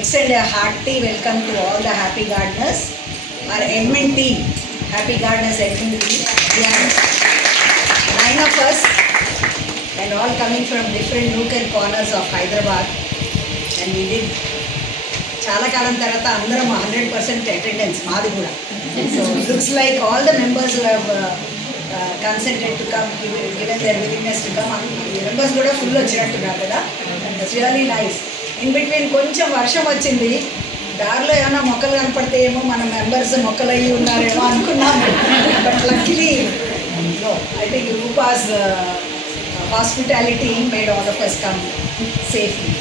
extend a hearty welcome to all the happy gardeners, our admin team, happy gardeners admin team. We are 9 of us and all coming from different nook and corners of Hyderabad, and we did చాలా కాలం తర్వాత అందరం 100% attendance మాది కూడా. So looks like all the members who have consented to come, given their willingness to come, members కూడా full వచ్చినట్టున్నారు కదా. It's really nice. In between కొంచెం వర్షం వచ్చింది, దారిలో ఏమైనా మొక్కలు కనపడితే ఏమో మన మెంబర్స్ మొక్కలు అయ్యి ఉన్నారేమో అనుకున్నాము. But luckily no, I think Rupa's hospitality made all of us come safely.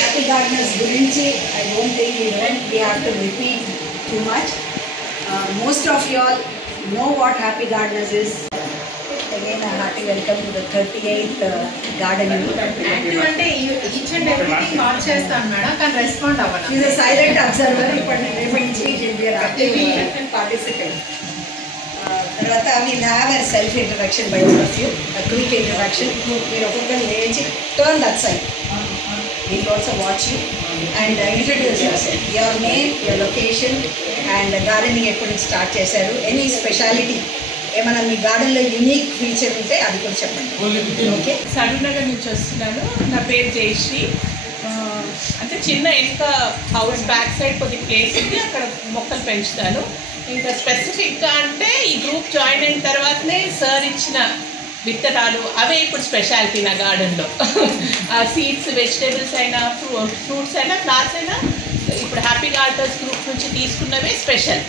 Happy Gardeners gurinchi, I don't think we have to repeat too much. Most of you all know what Happy Gardeners is. Again, a hearty welcome to the 38th gardening. అంటే each and everything mark చేస్తాను madam, కానీ respond అవ్వను. She is a silent observer, but she will be an active participant. తర్వాత we'll have a self introduction by all of you, a quick introduction. మీరు ఒక్కొక్కరు లేచి turn that side. We'll also watch you and introduce yourself, your name, your location, and gardening ఎప్పుడు start చేశారు, any speciality, ఏమైనా మీ గార్డెన్లో unique feature ఉంటే అది కూడా చెప్పండి. ఓకే, సరూనగర్ నుంచి వస్తున్నాను. నా పేరు జయశ్రీ. అంటే చిన్న ఇంకా హౌస్ బ్యాక్ సైడ్ కొద్ది ప్లేస్ ఉంది, అక్కడ మొక్కలు పెంచుతాను. ఇంకా స్పెసిఫిక్గా అంటే ఈ గ్రూప్ జాయిన్ అయిన తర్వాతనే సార్ ఇచ్చిన విత్తనాలు అవే ఇప్పుడు స్పెషాలిటీ నా గార్డెన్లో. సీడ్స్, వెజిటేబుల్స్ అయినా, ఫ్రూట్స్ అయినా, ఫ్లవర్స్ అయినా ఇప్పుడు హ్యాపీ గార్డెనర్స్ గ్రూప్ నుంచి తీసుకున్నవే స్పెషల్.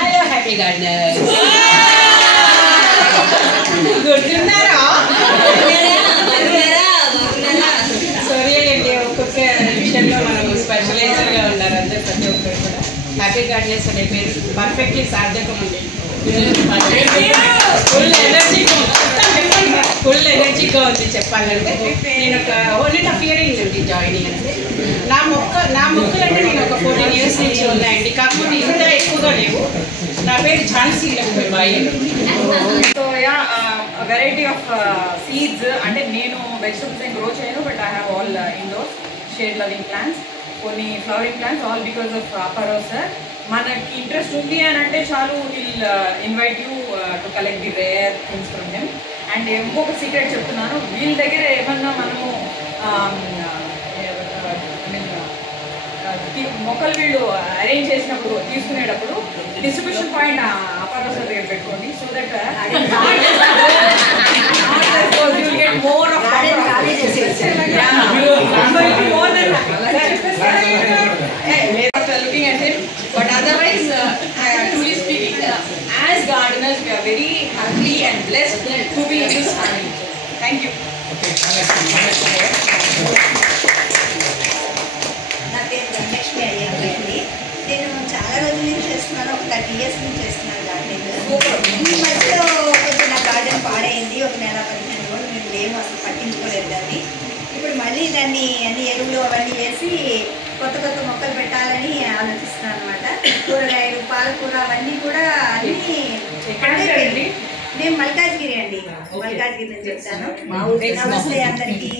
హలో హ్యాపీ గార్డెనర్స్, గుర్తున్నారా? సారీ అండి, ఒక్కొక్క విషయంలో మనం స్పెషలైజ్డ్గా ఉన్నారు అందరు, ప్రతి ఒక్కరు కూడా. హ్యాపీ గార్డెనర్స్ అనే పేరు పర్ఫెక్ట్లీ సార్థకం ఉంది. ఫుల్ ఎనర్జీగా ఉంది చెప్పాలంటే. నేను ఒక 1.5 year అయిందండి జాయినింగ్ అంటే. నా మొక్కలంటే నేను ఒక 14 years నుంచి ఉన్నాయండి, కాకపోతే ఇంత ఎక్కువగా లేవు. నా పేరు Jhansi Lakshmibai. So yeah, variety of seeds. అంటే నేను వెజిటబుల్స్ ఏం గ్రో చేయను, but I have all indoors shade loving plants, కొన్ని flowering plants, all because of అపరో సార్. మనకి ఇంట్రెస్ట్ ఉంది అని అంటే చాలు, will invite you to collect the rare things from him. And ఇంకొక సీక్రెట్ చెప్తున్నాను, వీళ్ళ దగ్గర ఏమన్నా మనము మొక్కలు వీళ్ళు అరేంజ్ చేసినప్పుడు, తీసుకునేటప్పుడు డిస్ట్రిబ్యూషన్ పాయింట్ అపార్ట్ సార్ దగ్గర పెట్టుకోండి. So that more of looking at him, but otherwise truly speaking, as gardeners we are very happy and blessed to be in this family. Thank you. నా పేరు ధనలక్ష్మి అయ్యండి. నేను చాలా రోజుల నుంచి చేస్తున్నాను, ఒక 30 years నుంచి చేస్తున్నాను గార్డెనింగ్. ఈ మధ్యలో కొంచెం నా గార్డెన్ పాడైంది, ఒక నెల 15 రోజులు మేము లేము, అసలు పట్టించుకోలేదు దాన్ని. ఇప్పుడు మళ్ళీ దాన్ని అన్ని ఎరువులు అవన్నీ వేసి కొత్త కొత్త మొక్కలు పెట్టాలని ఆలోచిస్తున్నాను అనమాట. కూరగాయలు, పాలకూర అవన్నీ కూడా అన్నీ పాడైపోయింది. నేను మల్కాజ్గిరి అండి, మల్కాజ్గిరి నుంచి వచ్చాను. నమస్తే అందరికీ.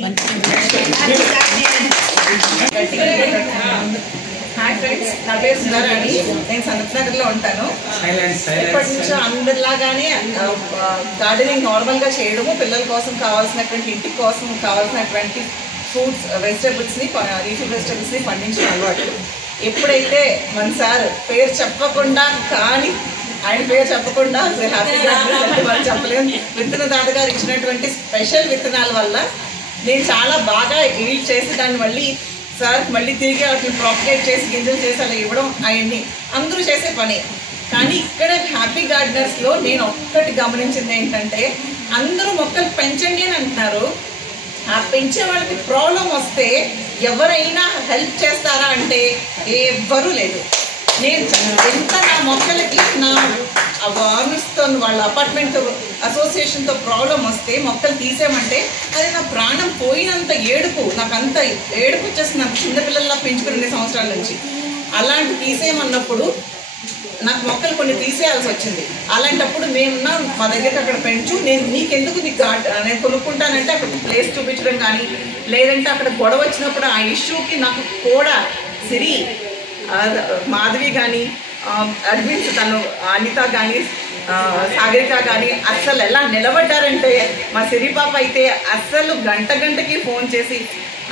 హాయ్ ఫ్రెండ్స్, నా పేరు సుధారాణి. నేను సనత్ నగర్లో ఉంటాను. ఇప్పటి నుంచి అందరిలాగానే గార్డెనింగ్ నార్మల్గా చేయడము, పిల్లల కోసం కావాల్సినటువంటి, ఇంటికి కోసం కావాల్సినటువంటి ఫ్రూట్స్, వెజిటేబుల్స్ని, లీఫీ వెజిటేబుల్స్ని పండించిన అలవాటు. ఎప్పుడైతే మన సార్ పేరు చెప్పకుండా, కానీ ఆయన పేరు చెప్పకుండా హ్యాపీ గార్డెనర్స్ అంటే వాళ్ళు చెప్పలేము, విత్తనదాత గారు ఇచ్చినటువంటి స్పెషల్ విత్తనాల వల్ల నేను చాలా బాగా ఈల్డ్ చేసి దాన్ని మళ్ళీ సార్ మళ్ళీ తిరిగి వాటిని ప్రాపగేట్ చేసి, గింజలు చేసి అలా ఇవ్వడం, అవన్నీ అందరూ చేసే పని. కానీ ఇక్కడ హ్యాపీ గార్డెనర్స్లో నేను ఒక్కటి గమనించింది ఏంటంటే, అందరూ మొక్కలు పెంచండి అని అంటున్నారు. ఆ పెంచే వాళ్ళకి ప్రాబ్లం వస్తే ఎవరైనా హెల్ప్ చేస్తారా అంటే ఎవ్వరూ లేదు. నేను ఎంత నా మొక్కలకి నా ఓనర్స్తో, వాళ్ళ అపార్ట్మెంట్ అసోసియేషన్తో ప్రాబ్లం వస్తే మొక్కలు తీసేయమంటే అది నా ప్రాణం పోయినంత ఏడుపు, నాకు అంత ఏడుపు వచ్చేస్తుంది. చిన్నపిల్లల్లా పెంచుకునే సంవత్సరాల నుంచి అలాంటి తీసేయమన్నప్పుడు నాకు మొక్కలు కొన్ని తీసేయాల్సి వచ్చింది. అలాంటప్పుడు మేమున్నా మా దగ్గరికి అక్కడ పెంచు, నేను నీకెందుకు నేను కొనుక్కుంటానంటే అక్కడ ప్లేస్ చూపించడం కానీ, లేదంటే అక్కడ గొడవ వచ్చినప్పుడు ఆ ఇష్యూకి నాకు కూడా సిరి, మాధవి కానీ, అడ్మిన్స్ తను అనిత కానీ, సాగరిక కానీ అస్సలు ఎలా నిలబడ్డారంటే, మా సిరి పాప అయితే అస్సలు గంటకి ఫోన్ చేసి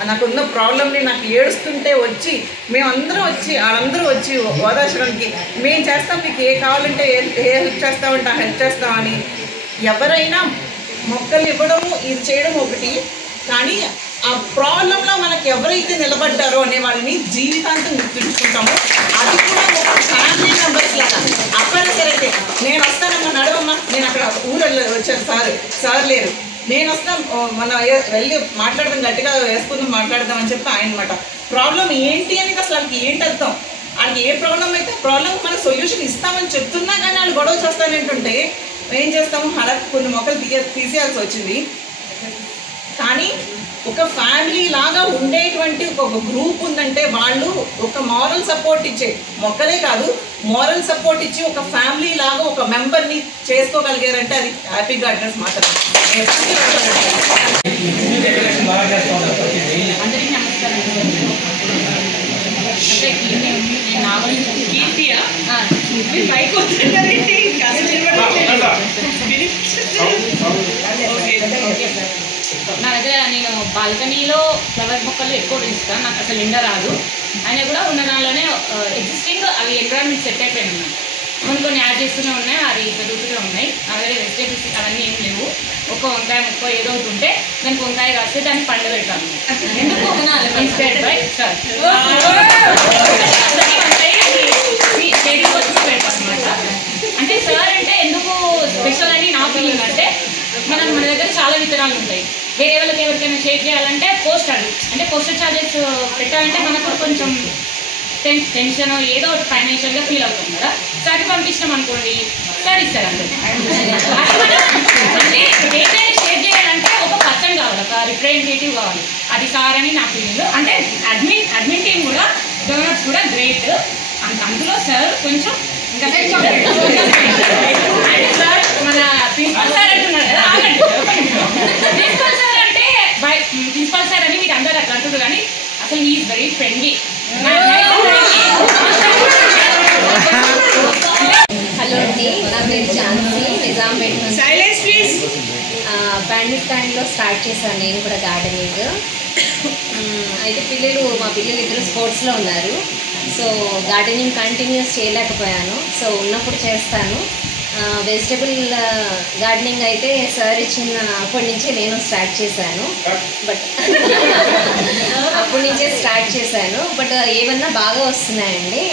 నాకున్న ప్రాబ్లమ్ని నాకు ఏడుస్తుంటే వచ్చి మేమందరం వచ్చి వాళ్ళందరూ వచ్చి ఓదార్చడానికి మేము చేస్తాం, మీకు ఏ కావాలంటే ఏ హెల్ప్ చేస్తామంటే ఆ హెల్ప్ చేస్తామని. ఎవరైనా మొక్కలు ఇవ్వడము ఇది చేయడం ఒకటి, కానీ ఆ ప్రాబ్లంలో మనకి ఎవరైతే నిలబడ్డారో అనే వాళ్ళని జీవితాంతం గుర్తుంచుకుంటామో. అది కూడా ఒక ఫ్యామిలీ మెంబర్స్ లాగా. అక్కడ సరే నేను వస్తానమ్మా, నడవమ్మా, నేను అక్కడ ఊరు వచ్చాను, సార్ లేరు, నేను వస్తాం, మనం వెళ్ళి మాట్లాడదాం, గట్టిగా వేసుకుందాం మాట్లాడదాం అని చెప్పి ఆయన మాట. ప్రాబ్లం ఏంటి అనేది అసలు వాళ్ళకి ఏంటి అర్థం, వాళ్ళకి ఏ ప్రాబ్లం అయితే ప్రాబ్లం మన సొల్యూషన్ ఇస్తామని చెప్తున్నా కానీ వాళ్ళు గొడవ చేస్తానంటుంటే ఏం చేస్తాము, అలా కొన్ని మొక్కలు తీసేయాల్సి వచ్చింది. కానీ ఒక ఫ్యామిలీ లాగా ఉండేటువంటి ఒక గ్రూప్ ఉందంటే వాళ్ళు ఒక మారల్ సపోర్ట్ ఇచ్చే, మొక్కలే కాదు మారల్ సపోర్ట్ ఇచ్చి ఒక ఫ్యామిలీ లాగా ఒక మెంబర్ని చేసుకోగలిగారంటే అది హ్యాపీ గార్డెనర్స్ మాత్రమే. అందరికీ నమస్కారం. అంటే నేను నా గురించి కీర్తియా బైక్ నా దగ్గర నేను బాల్కనీలో ఫ్లవర్ మొక్కలు ఎక్కువ పెంచుతాను. నాకు అసలు ఎండ రాదు. అయినా కూడా ఉన్న దానిలోనే ఎగ్జిస్టింగ్ అవి ఎన్విరాన్మెంట్ సెట్ అయిపోయినాయి. కొన్ని యాడ్ చేస్తూనే ఉన్నాయి, అవి పెరుగుతూనే ఉన్నాయి. నా దగ్గర వెజిటేబుల్స్ అవన్నీ ఏం లేవు. ఒక వంకాయ మొక్క ఏదో ఒకటి ఉంటే దానికి వంకాయ కాస్తే దాన్ని పండు పెడతాను. ఎందుకు ఇన్స్పైర్డ్ బై సార్ షేడింగ్ వచ్చి పెడతాను అనమాట. అంటే సార్ అంటే ఎందుకు స్పెషల్ అని నా ఫీలింగ్. అంటే మన దగ్గర చాలా విత్తనాలు ఉంటాయి. వేరే వాళ్ళకి ఎవరికైనా షేర్ చేయాలంటే పోస్టర్ ఛార్జెస్ పెట్టాలంటే మనకు కొంచెం టెన్షన్ ఏదో ఒకటి ఫైనాన్షియల్గా ఫీల్ అవుతాం కదా. సార్కి పంపించినాం అనుకోండి, సార్ ఇస్తారు అందరూ. అంటే ఏదైనా షేర్ చేయాలంటే ఒక పర్సన్ కావాలి, ఒక రిప్రజెంటేటివ్ కావాలి. అది సార్ అని నా ఫీలింగ్. అంటే అడ్మిన్ టీమ్ కూడా డోనర్స్ కూడా గ్రేట్. అందులో సార్ కొంచెం ఇంకా అంటే సార్ మన ప్రిన్సిపల్ సార్ అంటున్నారు కదా, ఆగండి. ప్రిన్సిపల్ సార్ అంటే ప్రిన్సిపల్ సార్ అని మీరు అందరూ అట్లా అంటున్నారు, కానీ అసలు ఈజ్ వెరీ ఫ్రెండ్లీ. హలో అండి, నా పేరు ఝాన్సీ, నిజాంపేట నుంచి. పాండమిక్ టైంలో స్టార్ట్ చేశాను నేను కూడా గార్డెనింగ్. అయితే మా పిల్లలు ఇద్దరు స్పోర్ట్స్లో ఉన్నారు. సో గార్డెనింగ్ కంటిన్యూస్ చేయలేకపోయాను. సో ఉన్నప్పుడు చేస్తాను. వెజిటబుల్ గార్డెనింగ్ అయితే సార్ ఇచ్చిన అప్పటి నుంచే నేను స్టార్ట్ చేశాను. బట్ ఏమన్నా బాగా వస్తున్నాయండి.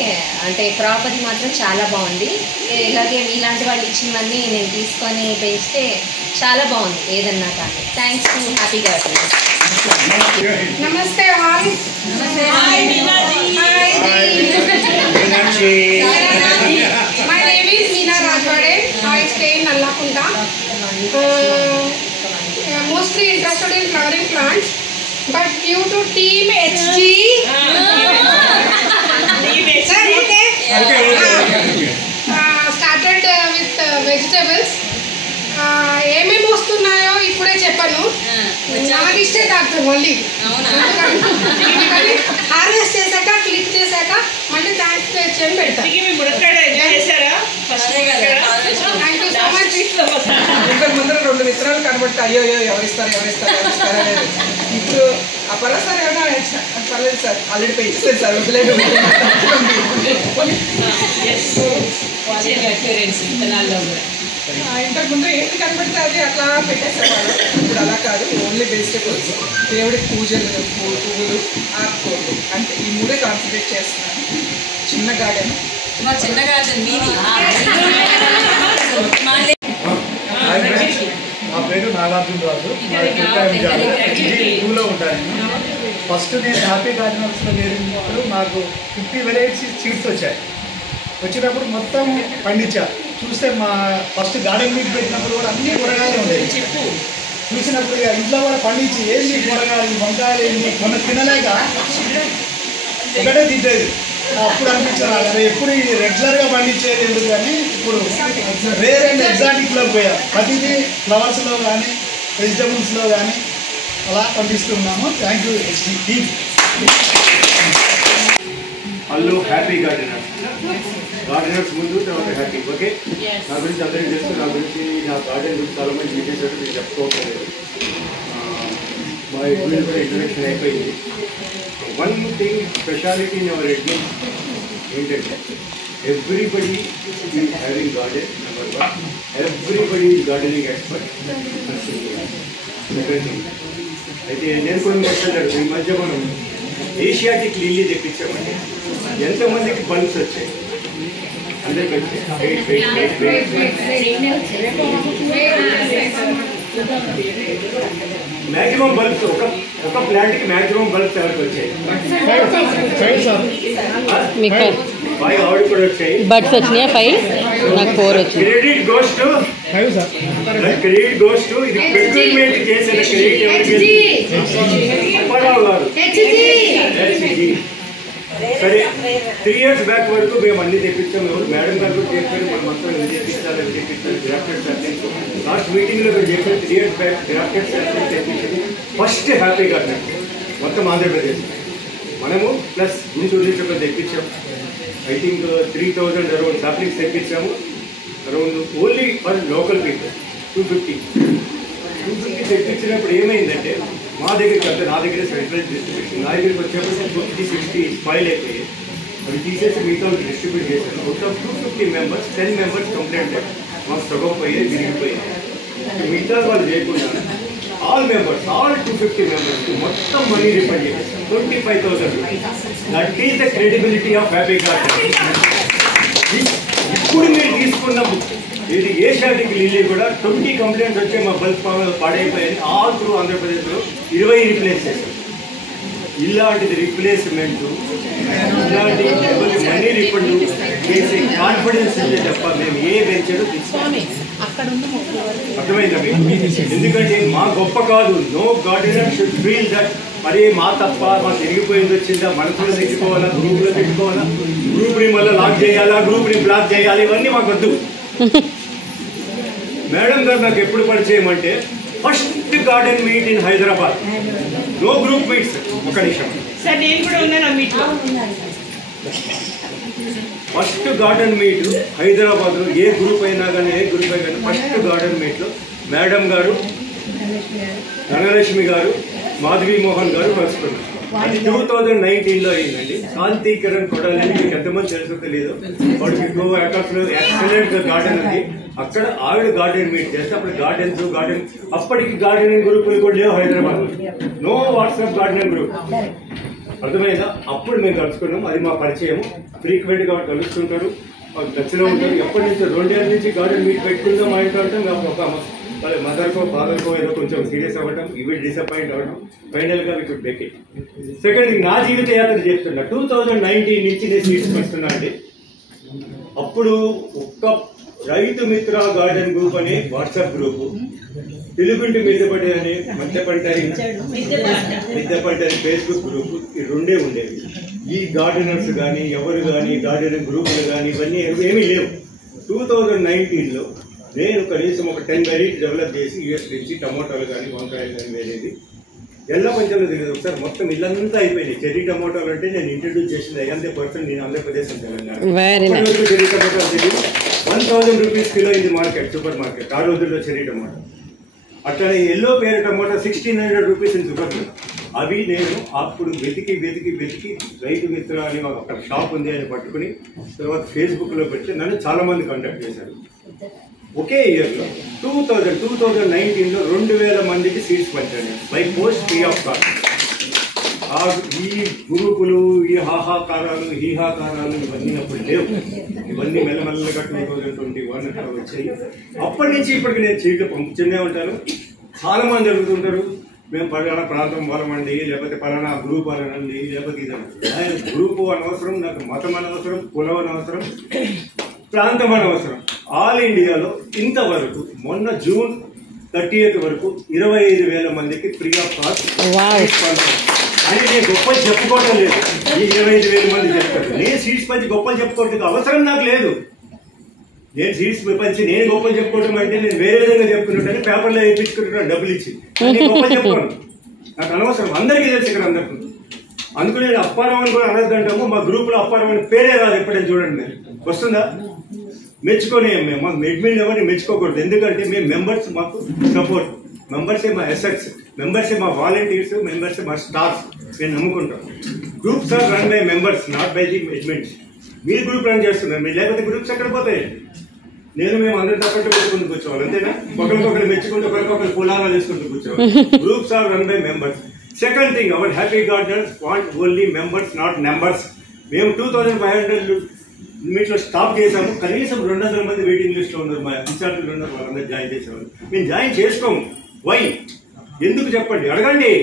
అంటే క్రాప్ అది మాత్రం చాలా బాగుంది. ఇలాగే మీలాంటి వాళ్ళు ఇచ్చినవన్నీ నేను తీసుకొని పెంచితే చాలా బాగుంది ఏదన్నా కానీ. Thanks to happy gardeners. నమస్తే all. My name is Meena Rajwade. I stay in Allakunta. Mostly interested in flowering plants, but due to Team HG, started with vegetables. ఏమేమి వస్తున్నాయో ఇప్పుడే చెప్పను, నా లిస్టే తాకుతాను మళ్ళీ. హార్వెస్ట్ చేశాక క్లిక్ చేశాక మళ్ళీ థ్యాంక్స్ అని పెడతాను. Thank you so much. ఇంతకు ముందర 2 విత్తనాలు కనబడితే అయ్యో ఎవరిస్తారు అనేది. ఇప్పుడు ఆ పర్లేదు సార్, ఏమన్నా పర్లేదు సార్, ఆల్రెడీ పెంచేస్తారు సార్, వదిలేదు. ఇంతకు ముందు ఏంటి కనబడితే అది అట్లా పెట్టేసేవాళ్ళు. ఇప్పుడు అలా కాదు, ఓన్లీ వెజిటబుల్స్, దేవుడికి పూజలు, పువ్వులు, ఆకుకూరలు, అంటే ఈ 3 కాన్సన్ట్రేట్ చేస్తున్నాను. చిన్న గార్డెన్. నా పేరు నాగార్జున రాజు, ఊళ్ళో ఉంటాను. ఫస్ట్ నేను హ్యాపీ గార్డెనర్స్లో చేరినప్పుడు నాకు 50 వెరైటీస్ సీడ్స్ వచ్చినప్పుడు మొత్తం పండించారు. చూస్తే మా ఫస్ట్ గార్డెన్ మీట్ పెట్టినప్పుడు కూడా అన్ని కూరగాయలు ఉండేవి. చూసినప్పుడు ఇంట్లో కూడా పండించి ఏంటి కూరగాయలు, వంకాయలు ఏంటి, మొన్న తినలేక ఒకటే తింటేది. అప్పుడు అనిపించారు ఎప్పుడు ఇది రెగ్యులర్గా పండించేది ఎందుకు కానీ ఇప్పుడు రేర్ అండ్ ఎగ్జాటిక్లోకి పోయాం. ప్రతిదీ ఫ్లవర్స్లో కానీ వెజిటబుల్స్లో కానీ అలా పండిస్తున్నాము. Thank you HG team. Hello happy gardeners ముందు తర్వాత హ్యాపీ. ఓకే, నా గురించి అందరికీ తెలుసు. నా గురించి నా గార్డెన్ గురించి చాలా మంది విజేసారు, నేను చెప్పుకోవట్లేదు. మా ఎడ్మిన్ కూడా ఇంట్రడక్షన్ అయిపోయింది. One thing speciality in our admin ఏంటంటే everybody is having garden. Number 1, everybody is gardening expert. Second thing అయితే నేను కొన్ని చెప్తాను. ఈ మధ్య మనం ఏషియాటిక్ లిల్లీ తెప్పించామండి. ఎంతమందికి బల్బ్స్ వచ్చాయి? అందరికి వచ్చాయి. మ్యాక్సిమం బల్బ్స్ ఒక ప్లాంట్కి మ్యాక్సిమం బల్బ్స్ ఎవరికి వచ్చాయి? 5 ఆవిడ కూడా వచ్చాయి. బడ్స్ వచ్చినాయా? 5, నాకు 4 వచ్చింది. క్రెడిట్ గోస్ టు ఇది ప్రొక్యూర్మెంట్ చేసిన క్రెడిట్ ఎవరికి? అప్పారావు గారు. సరే, 3 years బ్యాక్ వరకు మేము అన్ని తెప్పించాము. ఎవరు మేడం గారు కూడా చెప్పారు మనం మొత్తం ఇది తెప్పించాలని తెప్పించాలి. గ్రాఫ్టెడ్ సర్టిఫికేట్ లాస్ట్ మీటింగ్లో మీరు చెప్పారు 3 years బ్యాక్ గ్రాఫ్టెడ్ సర్టిఫికేట్ తెప్పించింది. ఫస్ట్ హ్యాపీ గార్డెన్ మొత్తం ఆంధ్రప్రదేశ్. మనము ప్లస్ గుంటూరు నుంచి కూడా తెప్పించాము. I think 3000 around saplings తెప్పించాము. Around only for local people 250 తెప్పించినప్పుడు ఏమైందంటే మా దగ్గరికి అంటే నా దగ్గర సెంట్రల్ డిస్ట్రిబ్యూషన్, నా దగ్గరికి వచ్చేప్పుడు 50-60 స్పాయిల్ అయిపోయాయి. అవి తీసేసి మిగతా డిస్ట్రిబ్యూట్ చేశాను. Out of 250 members 10 members complaint మాకు సగం పోయాయి, విరిగిపోయాయి. మిగతా వాళ్ళు చేయకుండా ఆల్ 250 members మొత్తం మనీ రిఫండ్ చేశారు. 25,000 rupees. That is the credibility of happy garden. ఇప్పుడు మీరు తీసుకున్న ఇది ఏషియాటిక్ లిల్లీ కూడా 20 కంప్లైంట్స్ వచ్చి మా బల్బ్ పాడైపోయాయి. ఆల్ త్రూ ఆంధ్రప్రదేశ్లో 20 రీప్లేస్ చేశారు. ఇలాంటిది రీప్లేస్మెంట్, ఇలాంటి మనీ రిఫండ్ చేసి కాన్ఫిడెన్స్ ఉంటే తప్ప మేము ఏ వెంచర్ తీసుకోవాలి. అర్థమైందా మీకు? ఎందుకంటే మా గొప్ప కాదు. No gardener should feel that అరే మా తప్ప మా తిరిగిపోయింది వచ్చిందా, మనసులో తిట్టుకోవాలా, గ్రూప్లో తిట్టుకోవాలా, గ్రూప్ని మళ్ళీ లాక్ చేయాలా, గ్రూప్ని బ్లాక్ చేయాలి, ఇవన్నీ మాకు వద్దు. మేడం గారు నాకు ఎప్పుడు పరిచయం అంటే first garden meet in Hyderabad. No group meets. ఒక నిమిషం సార్, నేను కూడా ఉన్నాను ఆ మీట్లో. ఫస్ట్ గార్డెన్ మీట్ హైదరాబాద్లో ఏ గ్రూప్ అయినా కానీ ఫస్ట్ గార్డెన్ మీట్లో మేడం గారు, ధనలక్ష్మి గారు, మాధవి మోహన్ గారు కలుసుకున్నారు. అది 2019లో అయిందండి. కాంతి కిరణ్ కొడాలని మీకు ఎంతమంది తెలుసో తెలియదు. వాడికి ఎకర్స్లో ఎక్సలెంట్ గార్డెన్ ఉంది. అక్కడ ఆవిడ గార్డెన్ మీట్ చేస్తే అప్పుడు గార్డెన్ అప్పటికి గార్డెనింగ్ గ్రూపులు కూడా లేవు Hyderabad. No WhatsApp gardening group. అర్థమైందా? అప్పుడు మేము కలుసుకున్నాం. అది మా పరిచయం. ఫ్రీక్వెంట్గా కలుస్తుంటారు, టచ్లో ఉంటారు. ఎప్పటి నుంచో 2 years నుంచి గార్డెన్ మీట్ పెట్టుకుందాం మా ఇంట్లో అంటే ఒక మదర్కో ఫాదర్కో ఏదో కొంచెం సీరియస్ అవ్వడం, ఇవి డిసప్పాయింట్ అవ్వడం, ఫైనల్గా we could make it. Second, నా జీవిత యాత్ర చెప్తున్నా. 2019 నుంచి నేను సీట్స్ వస్తున్నా అండి. అప్పుడు ఒక్క రైతు మిత్ర గార్డెన్ గ్రూప్ అనే వాట్సాప్ గ్రూపు, తెలుగుంటి మిద్దెపంట అనే మిద్దెపంట ఫేస్బుక్ గ్రూపు, ఈ 2 ఉండేవి. ఈ గార్డెనర్స్ కానీ ఎవరు కానీ గార్డెనింగ్ గ్రూపులు కానీ ఇవన్నీ ఏమీ లేవు. 2019లో నేను కనీసం ఒక 10 వెరైటీ డెవలప్ చేసి యూఎస్ నుంచి టమోటాలు కానీ వంకాయలు కానీ వేరేది ఎల్ల పంచంలో తెలియదు. ఒకసారి మొత్తం ఇల్లంతా అయిపోయింది. చెర్రీ టమోటాలు అంటే నేను ఇంట్రడ్యూస్ చేసింది 100% నేను ఆంధ్రప్రదేశ్ తెలంగాణ. చెర్రీ టమోటాలు తెలియదు. 1000 rupees కిలో ఇది మార్కెట్, సూపర్ మార్కెట్ ఆ రోజుల్లో చెర్రీ టమోటా. అట్లనే ఎల్లో పేరు tomato 1600 rupees in super market. అవి నేను అప్పుడు వెతికి రైతు మిత్ర అని అక్కడ షాప్ ఉంది అని పట్టుకుని తర్వాత ఫేస్బుక్లో పెట్టి నన్ను చాలామంది కాంటాక్ట్ చేశారు. ఒకే ఇయర్లో 2019లో 2000 మందికి సీట్స్ పంచాను by post free of cost. ఈ గ్రూపులు, ఈ హాహాకారాలు, హీహాకారాలు ఇవన్నీ అప్పుడు లేవు. ఇవన్నీ మెల్లమెల్లగా 2021 అట్లా వచ్చాయి. అప్పటి నుంచి ఇప్పటికి నేను సీట్లు పంపుతూనే ఉంటాను. చాలామంది అడుగుతుంటారు, మేము పలానా ప్రాంతం వాళ్ళమండి, లేకపోతే పలానా గ్రూప్ అనండి, లేకపోతే ఇదనండి. గ్రూపు అనవసరం, నాకు మతం అనవసరం, కులం అనవసరం, ప్రాంతం అనవసరం. ఆల్ ఇండియాలో ఇంతవరకు మొన్న June 30th వరకు 25,000 మందికి ఫ్రీ ఆఫ్ కాస్ట్ అని నేను గొప్పలు చెప్పుకోవటం లేదు. ఈ 25,000 మంది చెప్తారు. నేను సీట్స్ పంచి గొప్పలు చెప్పుకోవడానికి అవసరం నాకు లేదు. నేను సీట్స్ పంచి నేను గొప్పలు చెప్పుకోవడం అంటే నేను వేరే విధంగా చెప్పుకున్నట్టు పేపర్లో వేయించుకుంటున్నాను డబ్బులు ఇచ్చి. నేను గొప్పలు చెప్పుకోను, నాకు అనవసరం. అందరికీ తెలుసు ఇక్కడ అందరికీ. అందుకు నేను అప్పారావు అని కూడా అనొద్దంటాము. మా గ్రూప్లో అప్పారావు అని పేరే రాదు. ఎప్పుడైనా చూడండి, మీరు వస్తుందా? మెచ్చుకొని మాకు అడ్మిన్ ఎవరిని మెచ్చుకోకూడదు. ఎందుకంటే మేము మెంబర్స్, మాకు సపోర్ట్. మెంబర్సే మా ఎసెట్స్, మెంబర్సే మా వాలంటీర్స్, మెంబర్సే మా స్టాఫ్. నేను నమ్ముకుంటాం. Groups are run by members, not by the admins. మీరు గ్రూప్ రన్ చేస్తున్నారు, మీరు లేకపోతే గ్రూప్స్ ఎక్కడ పోతాయి? మేము అందరి తప్పట్టు పెట్టుకుంటూ కూర్చోవాలి, అంతేనా? ఒకరికొకరు మెచ్చుకుంటూ ఒకరికొకరు పులారాలు చేసుకుంటూ కూర్చోవాలి. Groups are run by members. Second thing, our happy gardeners want only members, not numbers. మేము 2500 లిమిట్లో స్టాప్ చేసాము. కనీసం 200 మంది వెయిటింగ్ లిస్ట్లో ఉన్నారు. మా ఇన్ఛార్జీలు ఉన్నారు, వాళ్ళందరూ జాయిన్ చేసేవాళ్ళు. మేము జాయిన్ చేసుకోము. వై? ఎందుకు చెప్పండి, అడగండి.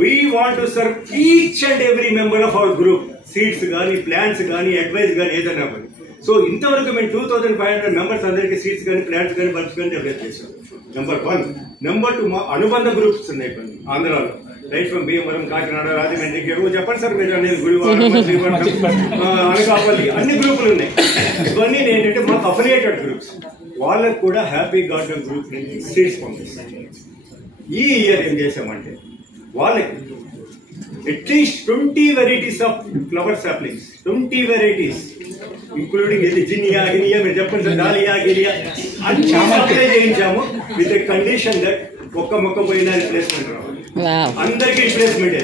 We want to serve each and every member of our group. Seats కానీ, ప్లాన్స్ కానీ, అడ్వైస్ కానీ ఏదైనా. సో ఇంతవరకు మేము 2500 మెంబర్స్ అందరికీ సీట్స్ కానీ, ప్లాన్స్ కానీ, బల్బ్స్ కానీ డెవలప్ చేసాం. నెంబర్ 1. నెంబర్ 2, మా అనుబంధ గ్రూప్స్ ఉన్నాయి కొన్ని ఆంధ్రాలో. రైట్ ఫ్రమ్ భీమవరం, కాకినాడ, రాజమండ్రి, చెప్పండి సార్ మీరు అనేది, గుడివాడ, అనకాపల్లి, అన్ని గ్రూపులు ఉన్నాయి. ఇవన్నీ ఏంటంటే మాకు అఫిలియేటెడ్ గ్రూప్స్. వాళ్ళకు కూడా హ్యాపీ గార్డెన్ గ్రూప్ నుంచి సీట్స్ పంపిస్తాం. ఈ ఇయర్ ఏం చేసామంటే వాళ్ళకి at least 20 varieties of flower saplings, 20 varieties including ఇది జినియా, గినియా, మీరు చెప్పండి సార్, డాలియా, గిలియా అన్ని సప్లై చేయించాము. విత్ కండిషన్ దట్ ఒక్క మొక్క పోయినా రిప్లేస్మెంట్ రావాలి, అందరికీ replacement.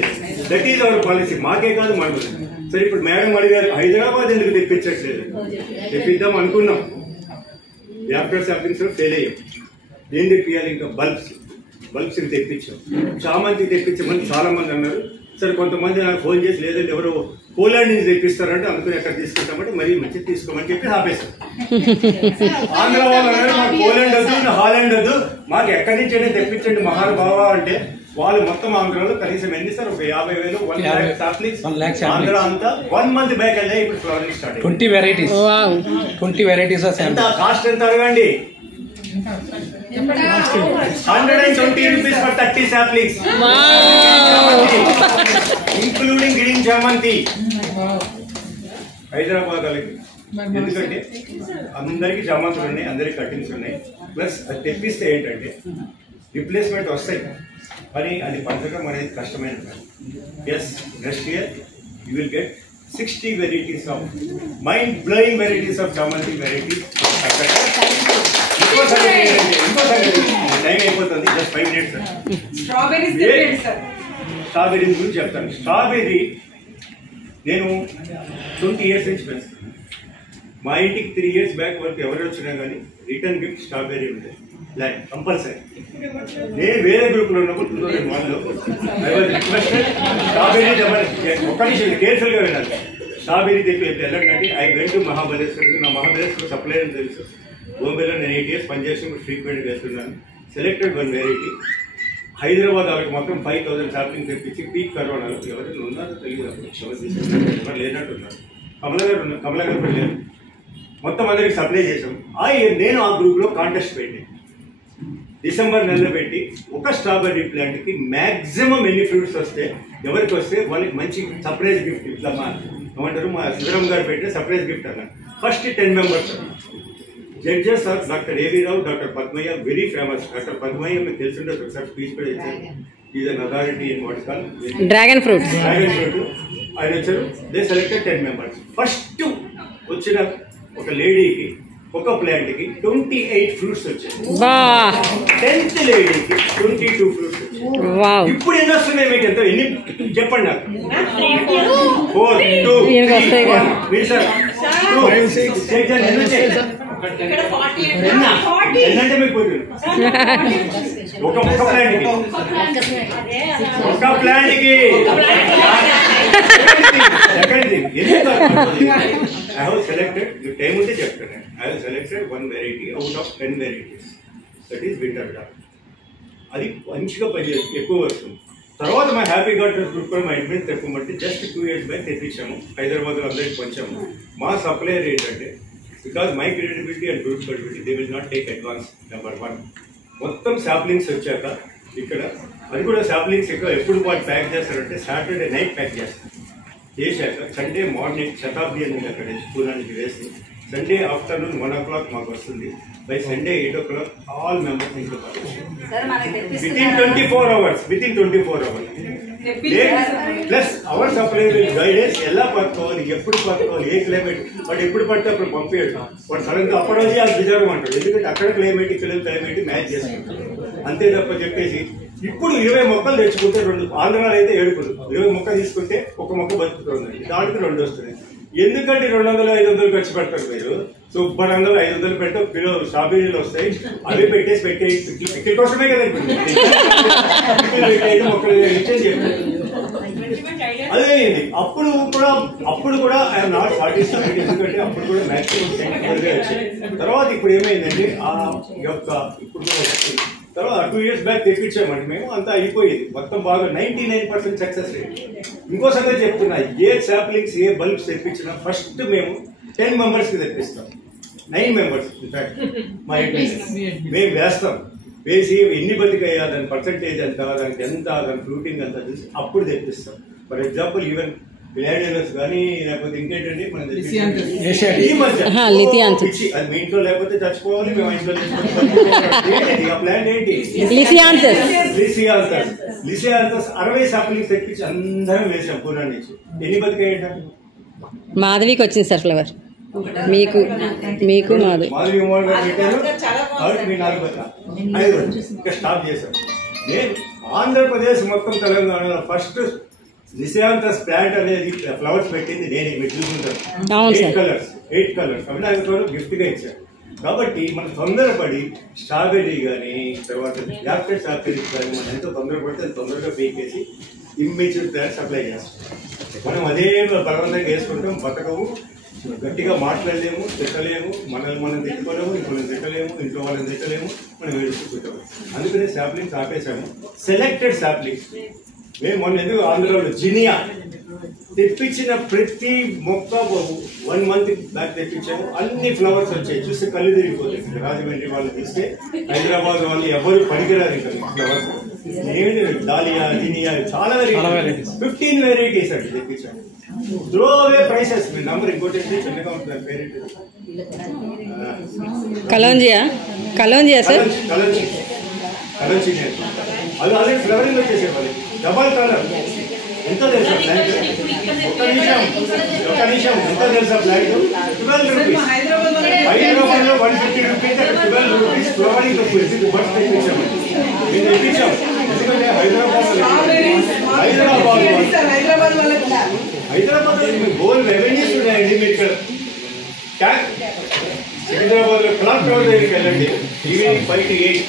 That is our policy. మాకే కాదు, మనకు. సరే, ఇప్పుడు మేడం అడిగారు హైదరాబాద్ ఎందుకు తెప్పించట్లేదు? తెప్పిద్దాం అనుకున్నాం. యాక్టర్ సాప్లింగ్స్ ఫెయిల్ అయ్యాం. ఏం తెప్పియాలి? ఇంకా బల్బ్స్ తెప్పించాం. చామంతి తెప్పించమని చాలా మంది అన్నారు. సరే, కొంతమంది నాకు ఫోన్ చేసి లేదంటే ఎవరో పోలాండ్ నుంచి తెప్పిస్తారంటే అందుకని ఎక్కడ తీసుకుంటామంటే మరీ మంచిది తీసుకోమని చెప్పి ఆపేశాం. ఆంధ్ర వాళ్ళు అన్నారు మాకు పోలాండ్ వద్దు, హాలాండ్ వద్దు, మాకు ఎక్కడి నుంచి అయినా తెప్పించండి మహానుభావ అంటే వాళ్ళు మొత్తం ఆంధ్రాలో కనీసం ఎన్ని సార్, ఒక 50,000, 1 lakh సాప్లింగ్స్ ఆంధ్ర అంతా 1 month బ్యాక్ వెళ్ళే ఇప్పుడు ఫ్లవరింగ్ స్టార్ట్. 20 వెరైటీస్. 20 వెరైటీస్. ఎంత కాస్ట్ ఎంత అడగండి? 120 rupees for 30 saplings, including green chamanti. Hyderabad వాళ్ళకి ఎందుకంటే అందరికీ చామంతులు ఉన్నాయి, అందరికి కటింగ్స్ ఉన్నాయి. ప్లస్ అది తెప్పిస్తే ఏంటంటే రిప్లేస్మెంట్ వస్తాయి, కానీ అది పంచడం అనేది కష్టమైన పని. Yes, next year you will get 60 varieties of mind blowing varieties of chamanti varieties. Time అయిపోతుంది, జస్ట్ 5 minutes. స్ట్రాబెర్రీ గురించి చెప్తాను. స్ట్రాబెర్రీ నేను 20 years నుంచి పెంచుతాను. మా ఇంటికి 3 years బ్యాక్ వరకు ఎవరు వచ్చినా కానీ రిటర్న్ గిఫ్ట్ స్ట్రాబెర్రీ ఉంటుంది, లైక్ కంపల్సరీ. నేను వేరే గ్రూప్లో ఉన్నప్పుడు 2001లో స్ట్రాబెర్రీ ఒక్క నిమిషం కేర్ఫుల్గా వినాలి. స్ట్రాబెర్రీ తెప్పి వెళ్ళండి. I went to Mahabaleshwar. నా మహాబలేశ్వర్ సప్లై అని తెలుసు. బొంబేలో నేను 8 years పనిచేసి ఫ్రీక్వెంట్గా వెళ్తున్నాను. Selected 1 variety. హైదరాబాద్ వాళ్ళకి మొత్తం 5,000 సాప్లింగ్ తెప్పించి పీక్ కరోనాలో ఎవరైనా ఉన్నారో తెలియదు, ఎవరు లేనట్టున్నారు. కమలా గారు వెళ్ళారు. మొత్తం అందరికి సప్లై చేసాం. నేను ఆ గ్రూప్లో కాంటెస్ట్ పెట్టి డిసెంబర్ నెలలో పెట్టి ఒక స్ట్రాబెర్రీ ప్లాంట్కి మ్యాక్సిమం ఎన్ని ఫ్రూట్స్ వస్తే ఎవరికి వస్తే వాళ్ళకి మంచి సర్ప్రైజ్ గిఫ్ట్. ఇట్లా ఏమంటారు, మా శివరామ్ గారు పెట్టే సర్ప్రైజ్ గిఫ్ట్ అన్నారు. First 10 members judges are doctor A V Rao, doctor Padmayya, very famous. Doctor Padmayya మీకు తెలిసిండే ఒకసారి స్పీచ్ కూడా ఇచ్చారు. Is an authority in what call dragon fruit. ఆయన వచ్చారు. They selected 10 members. ఫస్ట్ వచ్చిన ఒక లేడీకి ఒక ప్లాంట్కి 28 fruits వచ్చాయి. 10th లేడీకి 22 fruits వచ్చాయి. ఇప్పుడు ఎన్ని వస్తున్నాయి మీకు? ఎంత ఎన్ని చెప్పండి నాకు? 4, 2, 3, 1. మీరు సార్ 2, 5, 6, 7 ఎన్ని వచ్చాయి? ఎన్నంటే మీకు పోతుంది ఒక ప్లాంట్కి second thing I have selected, the time ఉంటే చెప్తాను. I have selected 1 variety out of 10 varieties. That is winter dog. అది మంచిగా ఎక్కువ వస్తుంది. తర్వాత మా హ్యాపీ గార్డెన్ గ్రూప్ కూడా మా అడ్మిన్ తెప్పమంటే జస్ట్ 2 years బ్యాక్ తెప్పించాము. హైదరాబాద్లో అందరికి పంచాము. మా సప్లయర్ ఏంటంటే because my credibility and group credibility they will not take advance. Number 1 మొత్తం సాప్లింగ్స్ వచ్చాక ఇక్కడ. అది కూడా సాప్లింగ్స్ ఎప్పుడు వాళ్ళు ప్యాక్ చేస్తారంటే సాటర్డే నైట్ ప్యాక్ చేస్తారు. చేశాక సండే మార్నింగ్ శతాబ్ది అని అక్కడ పూనా నుంచి వేసి సండే ఆఫ్టర్నూన్ 1 o'clock మాకు వస్తుంది. By Sunday 8 o'clock all members ఇంట్లో within 24 hours. Plus our supply with guidance ఎలా పట్టుకోవాలి, ఎప్పుడు పట్టుకోవాలి, ఏ క్లైమేట్ వాడు ఎప్పుడు పడితే అప్పుడు పంపించాడు. వాడు సడన్గా అప్పటి రోజు అది రిజర్వ్ అంటాడు. ఎందుకంటే అక్కడ క్లైమేట్ ఇక్కడ క్లైమేట్ మ్యాచ్ చేసుకుంటాడు. అంతే తప్ప చెప్పేసి ఇప్పుడు 20 మొక్కలు తెచ్చుకుంటే 2, ఆంధ్రాలో అయితే 7, 20 మొక్కలు తీసుకుంటే 1 మొక్క బతుకుతుంది. దానికి 2 వస్తుంది. ఎందుకంటే 200-500 ఖర్చు పెడతారు మీరు. శుభ్రంగా 500 పెట్టే కిలో స్ట్రాబెరీలు వస్తాయి. అవి పెట్టేసి పిక్కిల్ కోసమే కదా మొక్కలు ఇచ్చేసి చెప్తారు. అదే అప్పుడు కూడా ఐఎమ్ నాట్ సాటిస్ఫైడ్. ఎందుకంటే అప్పుడు కూడా మ్యాక్సిమం టెక్నికల్గా వచ్చాయి. తర్వాత ఇప్పుడు ఏమైందంటే ఆ యొక్క ఇప్పుడు తర్వాత 2 years బ్యాక్ తెప్పించామండి మేము. అంతా అయిపోయింది మొత్తం బాగా 99% సక్సెస్ రేట్. ఇంకో సంగతి చెప్తున్నా, ఏ సాప్లింగ్స్ ఏ బల్బ్స్ తెప్పించినా ఫస్ట్ మేము 10 members తెప్పిస్తాం. 9 members ఇన్ఫాక్ట్ మా ఇంట్లో మేము వేస్తాం. వేసి ఎన్ని బతికయ్యా, దాని పర్సంటేజ్ ఎంత, దానికి ఎంత, దాని ఫ్రూటింగ్ అంతా చూసి అప్పుడు తెప్పిస్తాం. ఫర్ ఎగ్జాంపుల్ ఈవెన్ గ్లాడియోలస్ కానీ లేకపోతే ఇంకేంటండి మన ఈ మధ్య అది మీ ఇంట్లో లేకపోతే చచ్చిపోవాలి, మేము ఇంట్లో ఆ ప్లాంట్ ఏంటి లిసియాంతస్ 60 సాప్లింగ్స్ తెప్పించి అందరం వేసాం పూనా నుంచి. ఎన్ని బతికాయంట? మాధవికి వచ్చింది సార్ ఫ్లవర్. మీకు మాధవి మీ 4 బతికా 5 ఇంకా స్టాప్ చేశాం. నేను ఆంధ్రప్రదేశ్ మొత్తం తెలంగాణలో ఫస్ట్ లిసియాంతస్ ప్లాంట్ అనేది ఫ్లవర్స్ పెట్టింది నేనే. మీరు చూసుకుంటారు 8 కలర్స్ అవినాయకుడు గిఫ్ట్గా ఇచ్చారు. కాబట్టి మనం తొందరపడి స్ట్రాబెర్రీ కానీ తర్వాత జాక్టెడ్ స్ట్రాబెర్రీస్ కానీ మనం ఎంతో తొందరపడితే తొందరగా పేకేసి ఇమ్మెచ్యూర్ ప్లాంట్ సప్లై చేస్తాం. మనం అదే బలవంతంగా వేసుకుంటాం, బతకము, గట్టిగా మాట్లాడలేము, తిట్టలేము, మనం తిట్టుకోలేము, ఇంట్లో తిట్టలేము, ఇంట్లో వాళ్ళని తిట్టలేము, మనం వేడుకుంటాము. అందుకనే సాప్లింగ్స్ ఆపేసాము. సెలెక్టెడ్ సాప్లింగ్స్ మేము మొన్న ఎందుకు ఆంధ్రాలో జినియా తెప్పించిన ప్రతి మొక్క 1 month బ్యాక్ తెప్పించాము. అన్ని ఫ్లవర్స్ వచ్చాయి. చూస్తే కళ్ళు తిరిగిపోతాయి. రాజమండ్రి వాళ్ళు తీస్తే హైదరాబాద్ వాళ్ళు ఎవరు పనికిరారు ఇంకా ఫ్లవర్స్. ఏంటి డాలియా, జినియా చాలా వెరైటీస్ 15 varieties అంటే తెప్పించాము. Throw away prices. మీ నంబర్ ఇంకోటి చిన్నగా ఉంటుంది పేరు కలోంజియా సార్. కలోంజీ అది ఆల్రెడీ ఫ్లవరింగ్ వచ్చేసే వాళ్ళకి డబల్ కలర్. ఎంత తెలుసా ప్లాంట్? ఒక నిమిషం ఎంత తెలుసా ప్లాంట్? 12 rupees. హైదరాబాద్లో 150 rupees, 12 rupees ఫ్లవరింగ్ బర్డ్స్ తెప్పించాము. మేము తెప్పించాం. ఎందుకంటే హైదరాబాద్ గోల్ రెవెన్యూస్ ఉన్నాయండి. మీరు ఇక్కడ సికింద్రాబాద్లో క్లాక్ టవర్ దగ్గరికి వెళ్ళండి. ఈవినింగ్ 5 to 8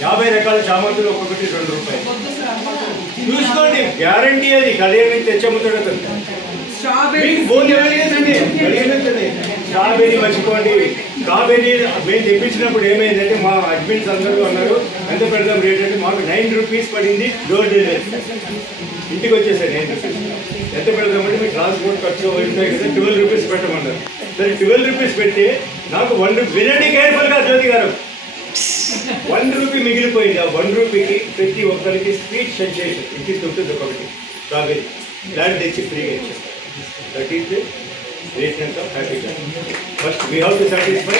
50 రకాల చామంతులు ఒక్కొక్కటి 2 రూపాయలు. చూసుకోండి, గ్యారంటీ. అది కడియం తెచ్చమ్ముతాడు అతను. స్ట్రాబెర్రీ మర్చిపోండి. స్ట్రాబెర్రీ మేము తెప్పించినప్పుడు ఏమైందంటే మా అడ్మిన్స్ అందరూ అన్నారు ఎంత పెడదాం రేట్ అంటే మాకు 9 rupees పడింది. డోర్ డెలివరీ ఇంటికి వచ్చేసాడు 9 rupees. ఎంత పెడదామంటే మీకు ట్రాన్స్పోర్ట్ ఖర్చు ఉంటాయి కదా, 12 rupees పెట్టమన్నారు. సరే 12 rupees పెట్టి నాకు 1 rupee. వినండి కేర్ఫుల్గా జ్యోతి గారు, 1 rupee మిగిలిపోయింది. ఆ 1 rupeeకి ప్రతి ఒక్కరికి స్వీట్ సెన్సేషన్ ఇంటికి ఉంటుంది. ఒకటి స్ట్రాబెర్రీ ప్లాంట్ తెచ్చి ఫ్రీగా ఇచ్చేస్తారు. That is rate of happy garden. First we have to satisfy.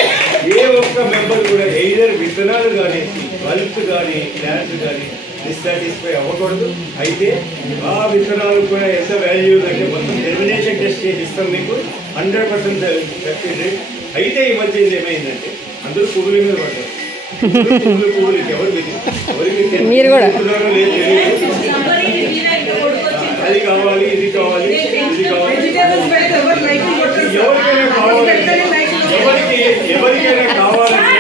ఏ ఒక్క మెంబర్ కూడా ఎయిదర్ విత్తనాలు కానీ బల్బ్స్ కానీ ప్లాంట్స్ కానీ డిస్సాటిస్ఫై అవ్వకూడదు. అయితే ఆ విత్తనాలు కూడా ఎంత వాల్యూ అంటే మొత్తం జెర్మినేషన్ టెస్ట్ చేసి ఇస్తాం మీకు 100% సక్సెస్ రేట్. అయితే ఈ మధ్య ఏమైందంటే అందరూ పువ్వుల మీద పడ్డారు. పువ్వులకి ఎవరికి లేదు, అది కావాలి, ఇది కావాలి, ఇది కావాలి. ఎవరికైనా కావాలంటే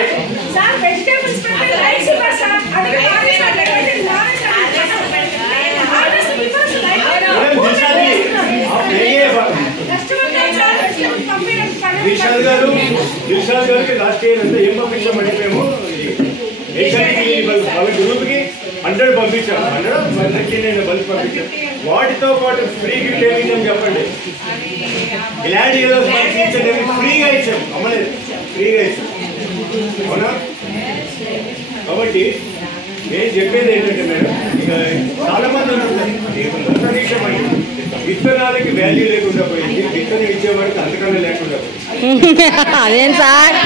దిల్షాద్ గారికి లాస్ట్ ఇయర్ అంతా ఏం పంపించామంటే మేము వాళ్ళ గ్రూప్కి 100 పంపించాం. 100 బల్బ్ పంపించాం. వాటితో పాటు ఫ్రీ గిఫ్ట్ ఏమిచ్చాం చెప్పండి? గ్లాడియోలస్ ఫ్రీగా ఇచ్చాం. అమ్మలేదు, ఫ్రీగా ఇచ్చాం. అవునా? కాబట్టి నేను చెప్పేది ఏంటంటే మేడం, ఇక చాలా మంది ఉన్నారు, విత్తనాలకి వాల్యూ లేకుండా పోయింది, విత్తనం ఇచ్చేవాడికి అంతకన్నా లేకుండా పోయింది. అదేం సార్